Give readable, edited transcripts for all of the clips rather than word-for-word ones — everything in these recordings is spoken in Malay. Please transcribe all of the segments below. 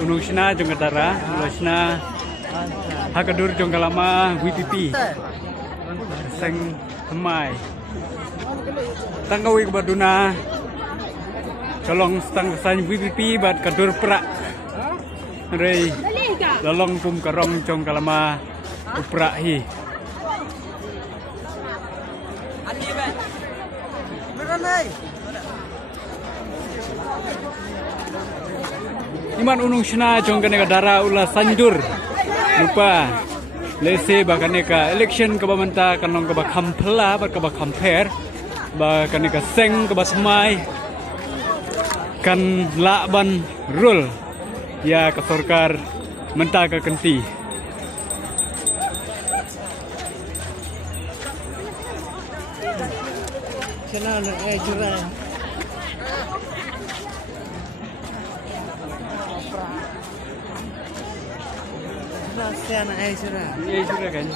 Unung Sina jong Kedara, Sina Hakadur jong Kalama WPP. Seng Hemai. Tanggawi Baduna. Kalong stang kesan WPP bat Kadur Prak. Rei lalong kum karong jong Kalama Uprak hi. Iman unung Sina jong Kedara ulah sanjur. Lupa lese bakaneka election kabamanta kanong kaba kampela bat kaba compare bakaneka seng kaba semai kan laban rule ya ke sorkar menta ke kenti Kenal curang. Nasian curang. iya juga kan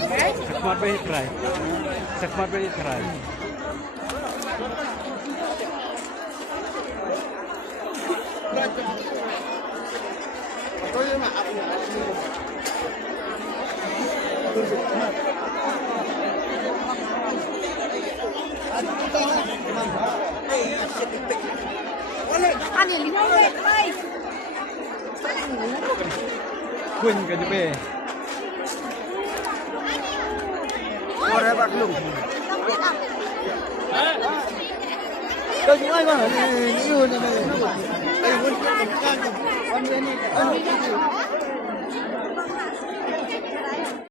sakmat bayi try sakmat bayi try Kun ka jepe. Ora bak lu. Kau ni ai mah ni ni. Ai pun kan.